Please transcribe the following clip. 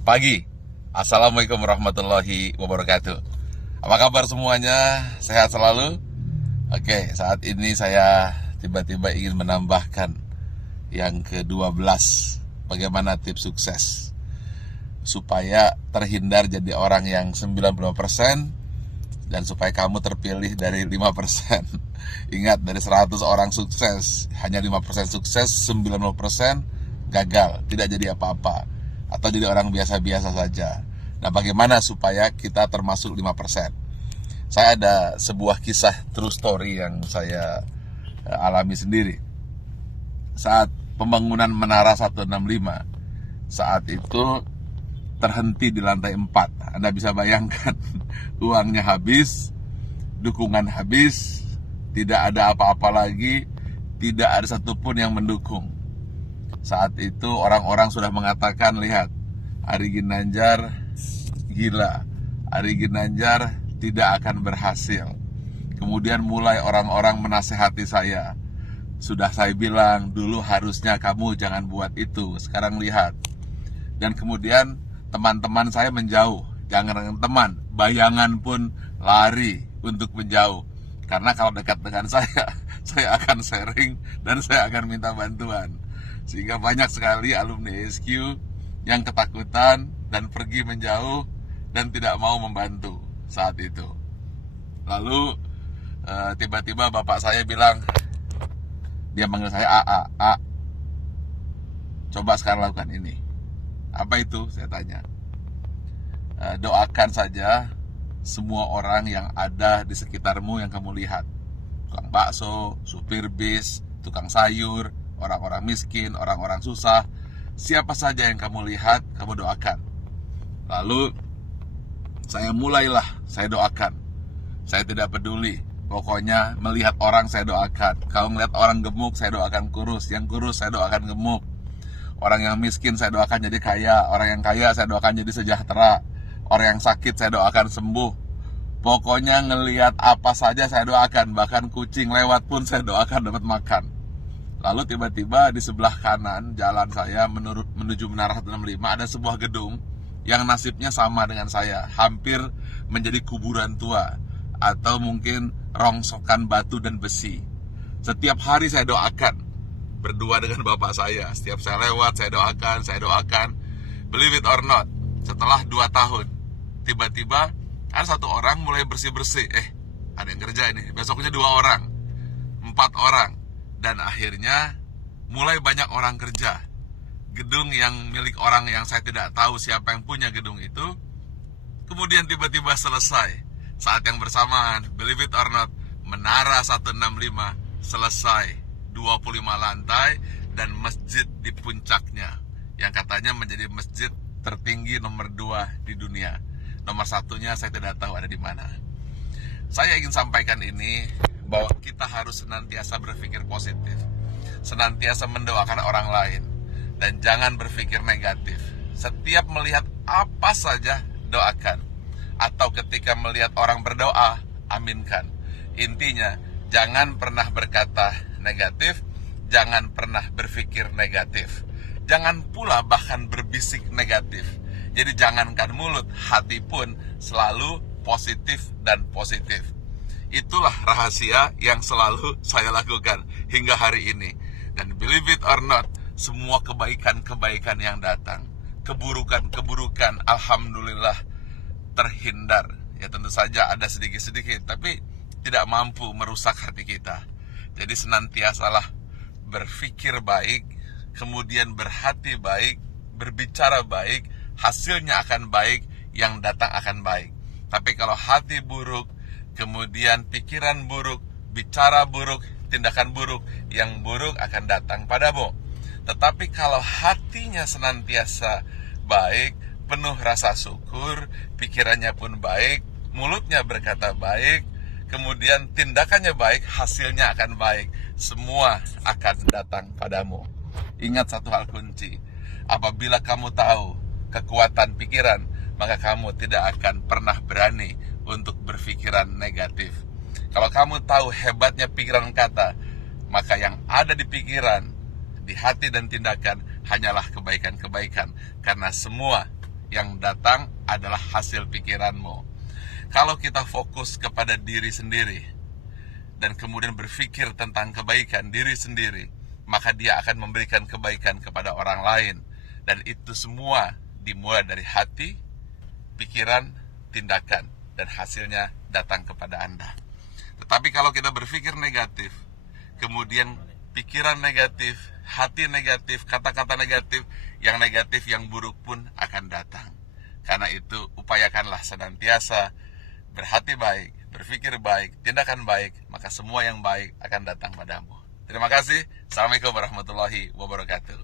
pagi. Assalamualaikum warahmatullahi wabarakatuh. Apa kabar semuanya? Sehat selalu? Oke, saat ini saya tiba-tiba ingin menambahkan yang ke-12. Bagaimana tips sukses supaya terhindar jadi orang yang 95% dan supaya kamu terpilih dari 5%. Ingat, dari 100 orang sukses, hanya 5% sukses, 90% gagal, tidak jadi apa-apa, atau jadi orang biasa-biasa saja. Nah, bagaimana supaya kita termasuk 5%? Saya ada sebuah kisah true story yang saya alami sendiri. Saat pembangunan Menara 165, saat itu terhenti di lantai 4. Anda bisa bayangkan, uangnya habis, dukungan habis, tidak ada apa-apa lagi, tidak ada satupun yang mendukung. Saat itu orang-orang sudah mengatakan, lihat, Ari Ginanjar gila, Ari Ginanjar tidak akan berhasil. Kemudian mulai orang-orang menasehati saya. Sudah saya bilang, dulu harusnya kamu jangan buat itu, sekarang lihat. Dan kemudian teman-teman saya menjauh. Jangan teman, bayangan pun lari untuk menjauh. Karena kalau dekat dengan saya akan sharing dan saya akan minta bantuan. Sehingga banyak sekali alumni SQ yang ketakutan dan pergi menjauh dan tidak mau membantu saat itu. Lalu tiba-tiba bapak saya bilang, dia manggil saya A, coba sekarang lakukan ini. Apa itu? Saya tanya. Doakan saja semua orang yang ada di sekitarmu yang kamu lihat. Tukang bakso, supir bis, tukang sayur, orang-orang miskin, orang-orang susah. Siapa saja yang kamu lihat, kamu doakan. Lalu saya doakan. Saya tidak peduli. Pokoknya melihat orang saya doakan. Kalau melihat orang gemuk, saya doakan kurus. Yang kurus saya doakan gemuk. Orang yang miskin saya doakan jadi kaya. Orang yang kaya saya doakan jadi sejahtera. Orang yang sakit saya doakan sembuh. Pokoknya ngelihat apa saja saya doakan. Bahkan kucing lewat pun saya doakan dapat makan. Lalu tiba-tiba di sebelah kanan jalan saya menuju Menara 165 ada sebuah gedung yang nasibnya sama dengan saya. Hampir menjadi kuburan tua atau mungkin rongsokan batu dan besi. Setiap hari saya doakan. Berdua dengan bapak saya. Setiap saya lewat saya doakan. Believe it or not, setelah 2 tahun tiba-tiba ada satu orang mulai bersih-bersih. Ada yang kerja ini. Besoknya 2 orang, 4 orang. Dan akhirnya mulai banyak orang kerja. Gedung yang milik orang yang saya tidak tahu siapa yang punya gedung itu, kemudian tiba-tiba selesai. Saat yang bersamaan, believe it or not, Menara 165 selesai, 25 lantai dan masjid di puncaknya, yang katanya menjadi masjid tertinggi nomor 2 di dunia. Nomor 1-nya saya tidak tahu ada di mana. Saya ingin sampaikan ini, bahwa kita harus senantiasa berpikir positif, senantiasa mendoakan orang lain, dan jangan berpikir negatif. Setiap melihat apa saja, doakan. Atau ketika melihat orang berdoa, aminkan. Intinya, jangan pernah berkata negatif, jangan pernah berpikir negatif. Jangan pula bahkan berbisik negatif. Jadi jangankan mulut, hati pun selalu positif dan positif. Itulah rahasia yang selalu saya lakukan hingga hari ini. Dan believe it or not, semua kebaikan-kebaikan yang datang, keburukan-keburukan, alhamdulillah terhindar. Ya tentu saja ada sedikit-sedikit, tapi tidak mampu merusak hati kita. Jadi senantiasalah berpikir baik, kemudian berhati baik, berbicara baik, hasilnya akan baik, yang datang akan baik. Tapi kalau hati buruk, kemudian pikiran buruk, bicara buruk, tindakan buruk, yang buruk akan datang padamu. Tetapi kalau hatinya senantiasa baik, penuh rasa syukur, pikirannya pun baik, mulutnya berkata baik, kemudian tindakannya baik, hasilnya akan baik. Semua akan datang padamu. Ingat satu hal kunci, apabila kamu tahu kekuatan pikiran, maka kamu tidak akan pernah berani untuk berpikiran negatif. Kalau kamu tahu hebatnya pikiran kata, maka yang ada di pikiran, di hati dan tindakan hanyalah kebaikan-kebaikan. Karena semua yang datang adalah hasil pikiranmu. Kalau kita fokus kepada diri sendiri dan kemudian berpikir tentang kebaikan diri sendiri, maka dia akan memberikan kebaikan kepada orang lain. Dan itu semua dimulai dari hati, pikiran, tindakan, dan hasilnya datang kepada Anda. Tetapi kalau kita berpikir negatif, kemudian pikiran negatif, hati negatif, kata-kata negatif, yang buruk pun akan datang. Karena itu upayakanlah senantiasa berhati baik, berpikir baik, tindakan baik, maka semua yang baik akan datang padamu. Terima kasih. Assalamualaikum warahmatullahi wabarakatuh.